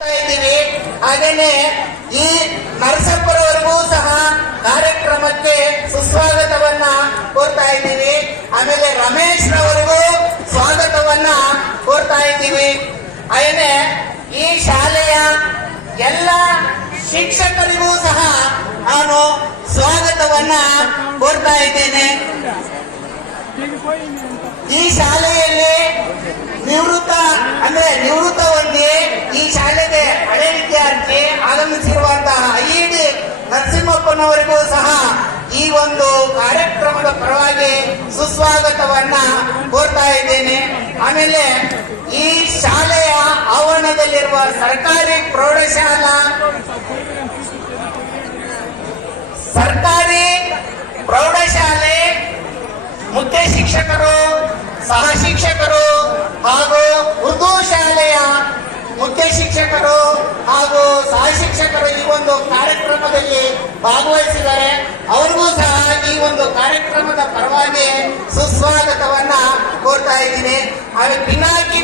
ಇದ್ದೀವಿ. ಹಾಗೇನೆ ಈ ನರಸಪ್ಪರವರೆಗೂ ಸಹ ಕಾರ್ಯಕ್ರಮಕ್ಕೆ ಸುಸ್ವಾಗತವನ್ನ ಕೋರ್ತಾ ಇದ್ದೀವಿ. ಆಮೇಲೆ ರಮೇಶ್ ರವರಿಗೂ ಸ್ವಾಗತವನ್ನ ಕೋರ್ತಾ ಇದ್ದೀವಿ. ಹಾಗೇನೆ ಈ ಶಾಲೆಯ ಎಲ್ಲ ಶಿಕ್ಷಕರಿಗೂ ಸಹ ನಾನು ಸ್ವಾಗತವನ್ನ ಕೋರ್ತಾ ಇದ್ದೇನೆ. ಈ ಶಾಲೆಯಲ್ಲಿ ನಿವೃತ್ತ ಹೊಂದಿ ಈ ಶಾಲೆಗೆ ಹಳೆ ವಿದ್ಯಾರ್ಥಿ ಆಗಮಿಸಿರುವಂತಹ ಐಡಿ ನರಸಿಂಹಪ್ಪನವರಿಗೂ ಸಹ ಈ ಒಂದು ಕಾರ್ಯಕ್ರಮದ ಪರವಾಗಿ ಸುಸ್ವಾಗತವನ್ನ ಕೋರ್ತಾ ಇದ್ದೇನೆ. ಆಮೇಲೆ ಈ ಶಾಲೆಯ ಆವರಣದಲ್ಲಿರುವ ಸರ್ಕಾರಿ ಪ್ರೌಢಶಾಲೆ ಮುಖ್ಯ ಶಿಕ್ಷಕರು, ಸಹ ಶಿಕ್ಷಕರು ಹಾಗೂ ಉರ್ದು ಶಾಲೆಯ ಮುಖ್ಯ ಶಿಕ್ಷಕರು ಹಾಗೂ ಸಹ ಶಿಕ್ಷಕರು ಈ ಒಂದು ಕಾರ್ಯಕ್ರಮದಲ್ಲಿ ಭಾಗವಹಿಸಿದ್ದಾರೆ. ಅವರಿಗೂ ಸಹ ಈ ಒಂದು ಕಾರ್ಯಕ್ರಮದ ಪರವಾಗಿ ಸುಸ್ವಾಗತವನ್ನ ಕೋರ್ತಾ ಇದ್ದೀನಿ. ಹಾಗೆ ಪಿನಾಕಿ